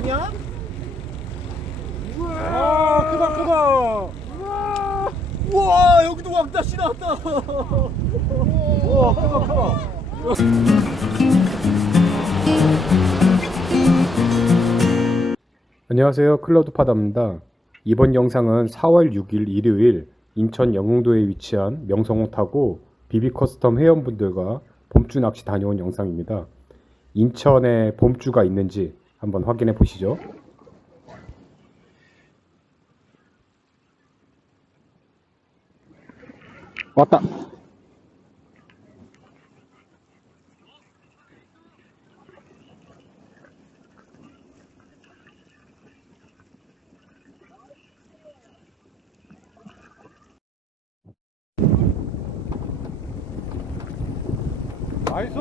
아니야? 아 크다 크다. 우와, 우와 여기도 왕다시 나왔다. 우와 크다 크다. 안녕하세요. 클라우드 파다입니다. 이번 영상은 4월 6일 일요일 인천 영흥도에 위치한 명성호 타고 비비 커스텀 회원분들과 봄주 낚시 다녀온 영상입니다. 인천에 봄주가 있는지 한번 확인해 보시죠 왔다. 나이스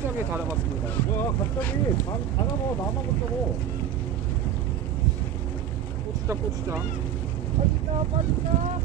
자, 고추장에 다 잡았습니다. 뭐야, 갑자기 다, 다 잡아, 나만 먹자고. 고추장, 고추장. 빠진다, 빠진다.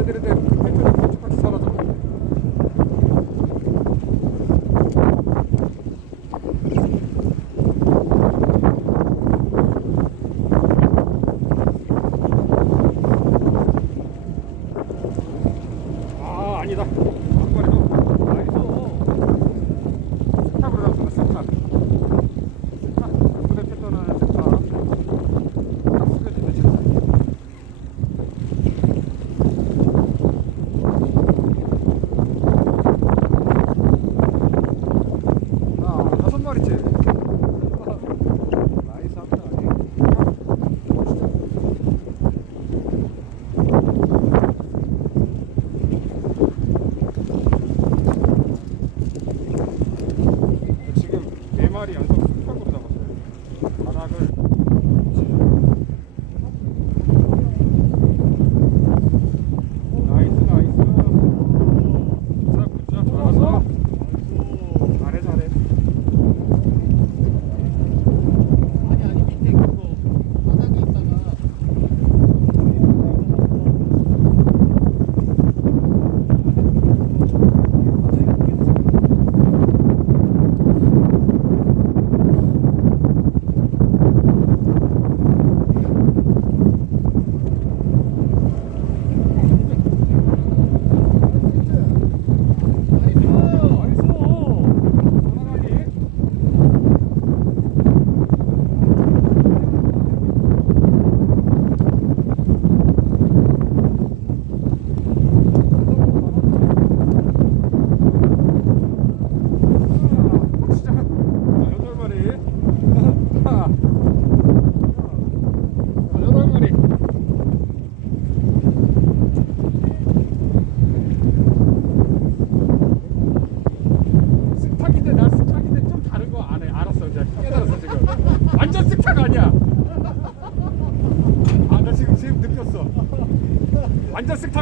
പുസ്തകത്തിൽ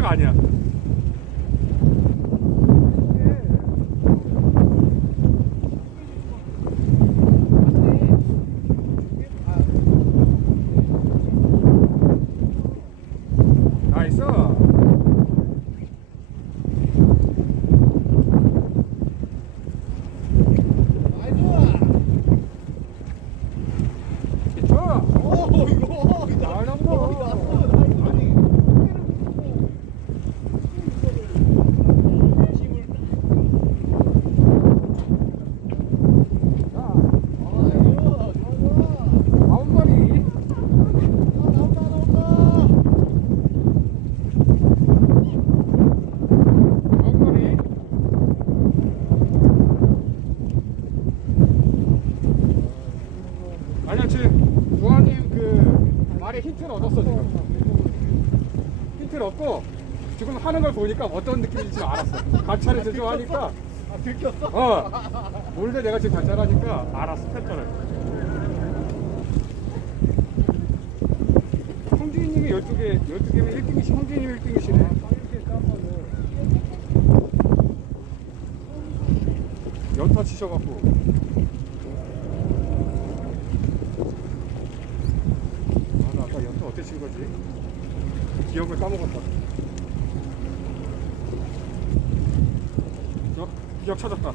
거 아니야. 나이스. 좋아. 오 이거 잘 넘어. 아니 아홉 마리. 아홉 마리. 아니야 지금 우아님 그 말에 힌트는 얻었어 지금. 힌트를 얻고 지금 하는 걸 보니까 어떤 느낌인지 알았어. 관찰을 제조하니까 아 들켰어? 어 몰래 내가 지금 관찰하니까 알았어 패턴을. 성진이님이 12개 12개면 1등이시 성진이님 1등이시네. 연타 치셔갖고 아, 나 아까 연타 어떻게 친 거지? 기억을 까먹었다. 어? 기억 찾았다.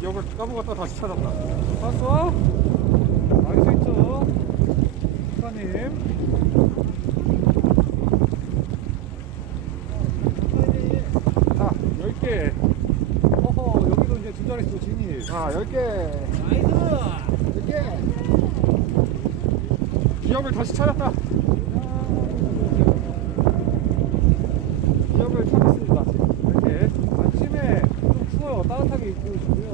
기억을 까먹었다 다시 찾았다. 봤어? 서 있죠 사님 자, 10개. 어허 여기도 이제 두 자릿수 진입 자, 10개. 나이스 이렇게 기억을 다시 찾았다. 기억을 찾았습니다. 이렇게. 아침에 좀 추워요 따뜻하게 입고 오시고요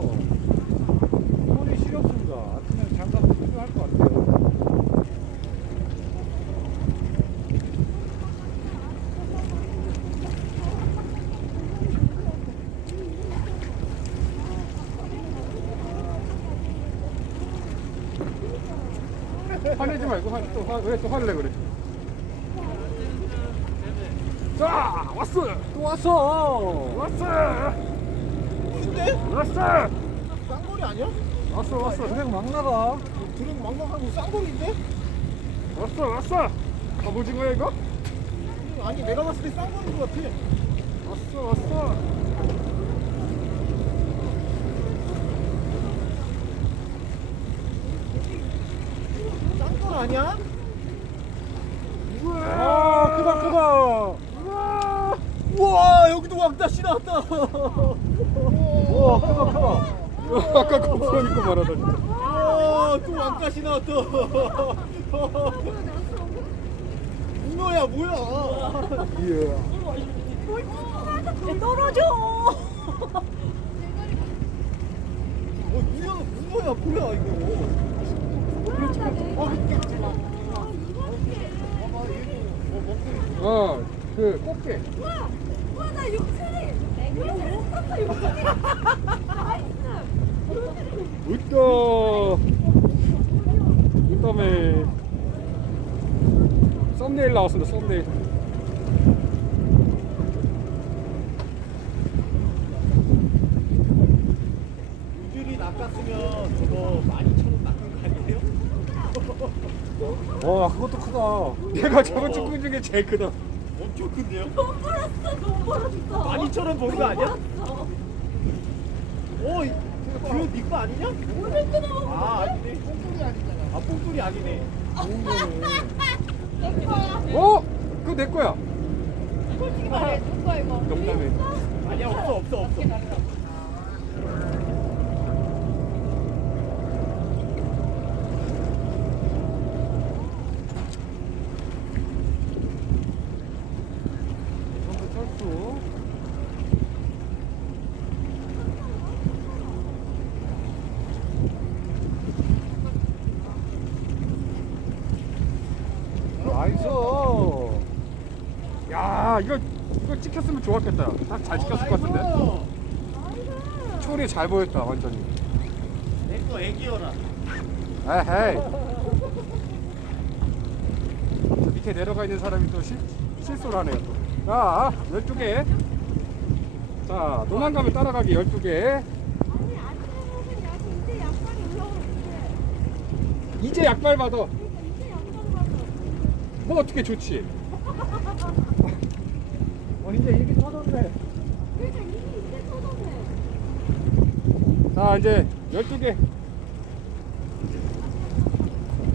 손이 시렵습니다 아침에 장갑 필요할 것 같아요 화내지 말고 화, 또 화, 화를 내 그래? 자, 왔어. 또 왔어 왔어. 근데? 왔어. 쌍거리 아니야? 왔어, 왔어. 드랙 막 나가 드랙 막 나가고 쌍거리인데? 왔어, 왔어. 갑오징어야 이거? 아니 내가 봤을 때 쌍거리인 것 같아 왔어, 왔어. 아니야? 아, 크다, 크다. 우와 여기도 왕다시 나왔다. 우와 크다 크다. 아까 거부하니까 말하다 진짜. 우와 또 왕다시 나왔다 문어야 뭐야? 이야. 떨어져. 어 문어 문어야 뭐야 이거. 어, 그 꽃게. 와, 와, 나 육수리. 이거 못 썼어, 육수리. 나이스. 웃겨. 그다음에 썸네일 나왔습니다. 썸네일. 유줄이 낚았으면 저거 12,000원 낚은 거 아니에요? 와, 그것도 크다. 내가 저번 쭈꾸미 중에 제일 크다. 엄청 큰데요? 돈 벌었어, 돈 벌었어. 12,000원 버는 거 아니야? 벌었어. 어, 이- 이거 니거 아니냐? 오늘 끊어. 아, 아니네. 뽕돌이 아니잖아. 아, 뽕돌이 아니네. 내 거야. 어? 그거 내 거야. 솔직히 말해, 누 거야 이거? 농담해. 아니야, 없어, 없어, 없어. 전부 철수. 나이스. 야, 이거 이거 찍혔으면 좋았겠다. 딱 잘 찍혔을 것 같은데. 초리 잘 보였다, 완전히. 내거 애기여라. 에헤이. 저 밑에 내려가 있는 사람이 또 실, 실수를 하네요. 또. 자, 12개. 자, 도망가면 따라가기 12개. 아니 아침에 먹은 약이 이제 약방이 올라오는데 이제 약발 받아. 그러니까 이제 받아 뭐 어떻게 좋지? 어, 이제 이제 터졌네 자, 이제 12개.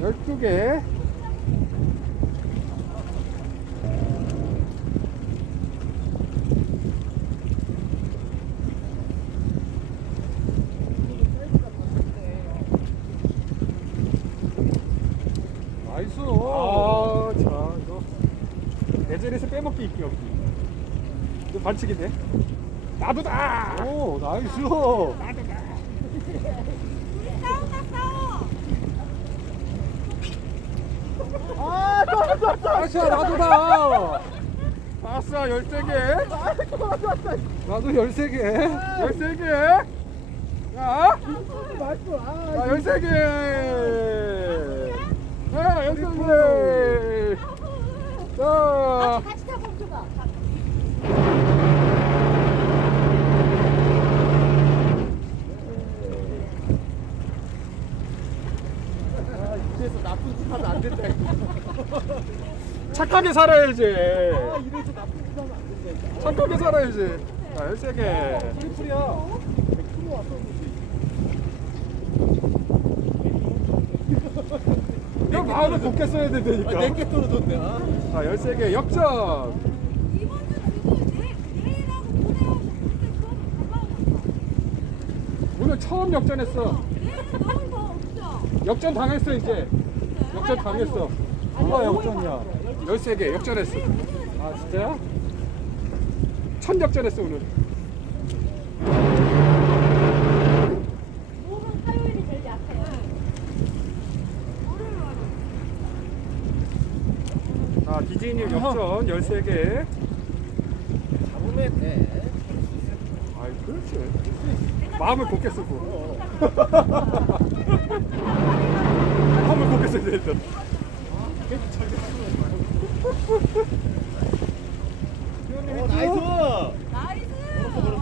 12개. 나이스. 아, 자, 이거. 예전에서 빼먹기 있기 없기. 이거 반칙인데? 나도다! 오, 나이스! 우리 싸운다! 싸워 아싸 나도다. 아싸 13개. 나도 13개. 13개. 야. 자, 13개. 야 13개. 자 같이 타고 멈춰봐 이래서 나쁜 짓 하면 안 된다. 착하게 살아야지 아, 이래서 나쁜 짓 하면 안 된다. 착하게 살아야지 자 13개 트리플이야. 100% 왔었는데. 형 마음을 곱게 써야 된다니까 아, 내게 떨어졌네. 아. 자 13개 역전 오늘 처음 역전했어 역전 당했어 이제 역전 당했어. 누가 역전이야? 13개 역전했어. 아 진짜야? 첫 역전했어 오늘. 자 디즈니님 역전 13개. 잡으면 돼. 아이 그렇지. 마음을 곱게 쓰고 마음을 곱게 써야 된다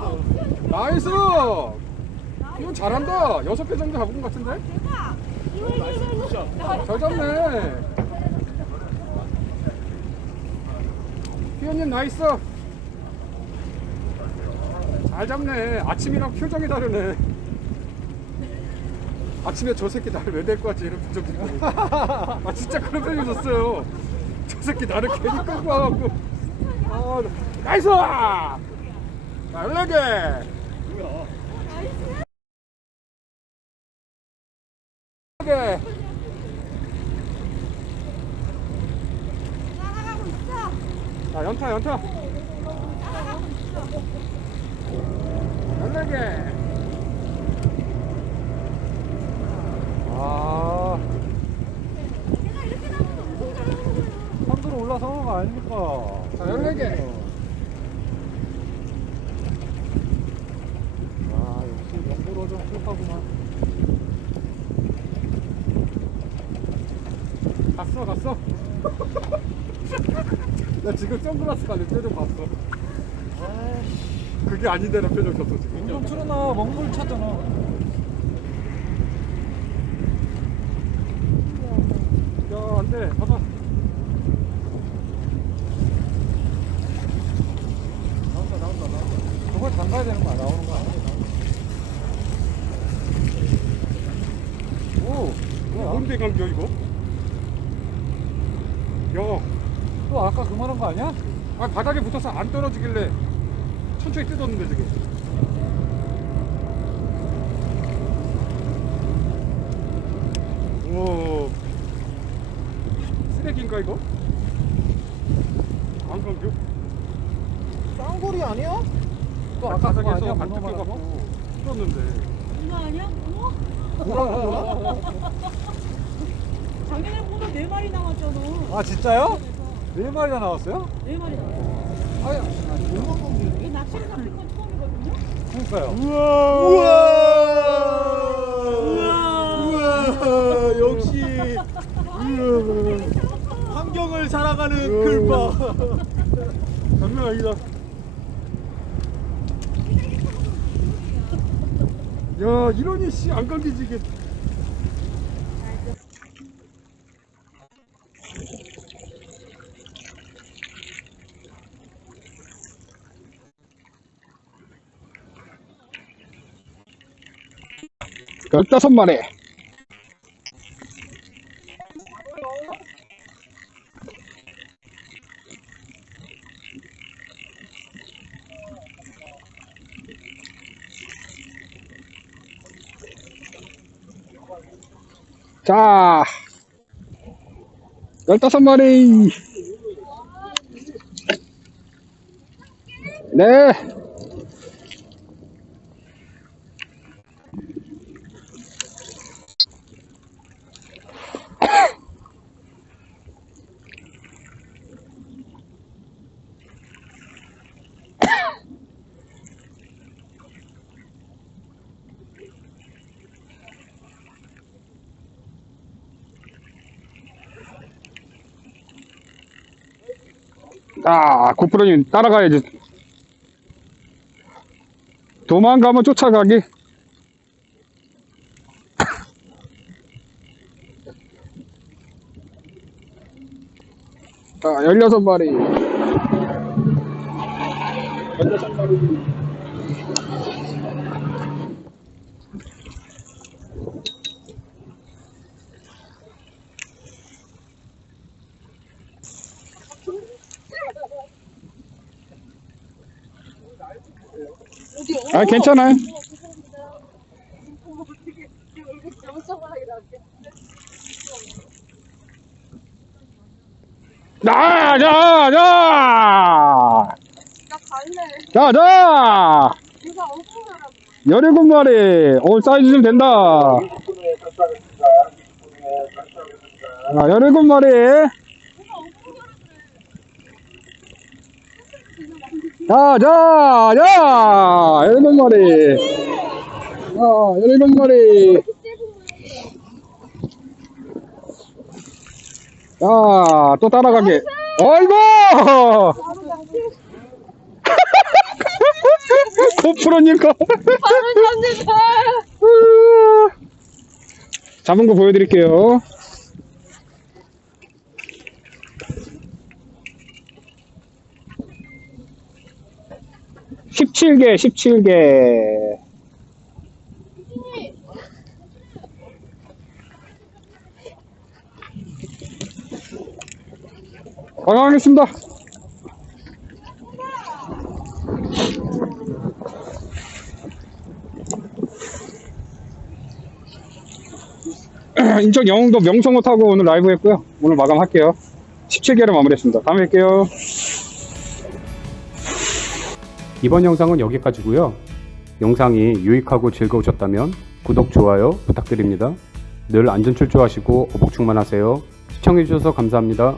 어, 나이스. 이건 잘한다. 6개 정도 잡은 것 같은데? 대박. 잘 잡네. 희연님 나이스. 잘 잡네. 아침이랑 표정이 다르네 아침에 저 새끼 나를 왜 데리고 왔지? 이런 표정 짓고 아 진짜 그런 표정 줬어요. 저 새끼 나를 괜히 끌고 와갖고. 아 나이스! 자 14개 개 따라가고 있어 자 연타 연타. 따라가고 있어 14개 아 내가 이렇게 나오면 엄청 잘하는 거 아닙니까? 자, 14개. 아, 역시 연보로 좀 부족하구만. 갔어, 갔어. 나 지금 선글라스 가는 표정 봤어. 그게 아닌데라 표정 줬어, 지금. 좀 틀어놔. 먹물 차잖아. 야, 안 돼. 봐봐. 나온다, 나온다, 나온다. 그걸 담가야 되는 거야. 나오는 거 아니야? 오, 이거 뭔데 감겨, 이거? 야, 또 아까 그만한 거 아니야? 아, 바닥에 붙어서 안 떨어지길래 천천히 뜯었는데, 지금. 오, 쓰레기인가, 이거? 안 감겨? 쌍골이 아니야? 또 아, 아까 그거 아니야? 안 문어 말하고? 뜯겨갖고 뜯었는데. 이거 아니야? 뭐? 작년에 문어 네 마리 나왔잖아. 아, 진짜요? 네 마리나 나왔어요? 네 마리 나왔어. 아야, 이게 낚시를 잡힌 건 처음이거든요. 그러니까요. 우와! 우와! 우와! 역시 환경을 널 사랑하는 글바. 장난 아니다. 야 이러니 씨안 이게. 열다섯 마리. 자, 열다섯 마리. 네. 자, 고프로님 따라가야지. 도망가면 쫓아가기. 자, 16마리. 16마리. 아, 괜찮아요. 자, 자, 자! 나 갈래. 자, 자! 누가 엄청 17마리. 오, 사이즈 좀 된다. 아, 17마리. 자, 자, 자! 17마리. 자, 17마리. 자, 또 따라가게. 어이구! 고프로님 거. 잡은 거 보여드릴게요. 십칠 개, 십칠 개. 건강하겠습니다. 인천 영흥도 명성호 타고 오늘 라이브 했고요. 오늘 마감할게요. 17개를 마무리했습니다. 다음에 뵐게요. 이번 영상은 여기까지고요. 영상이 유익하고 즐거우셨다면 구독, 좋아요 부탁드립니다. 늘 안전출조하시고 어복충만하세요. 시청해주셔서 감사합니다.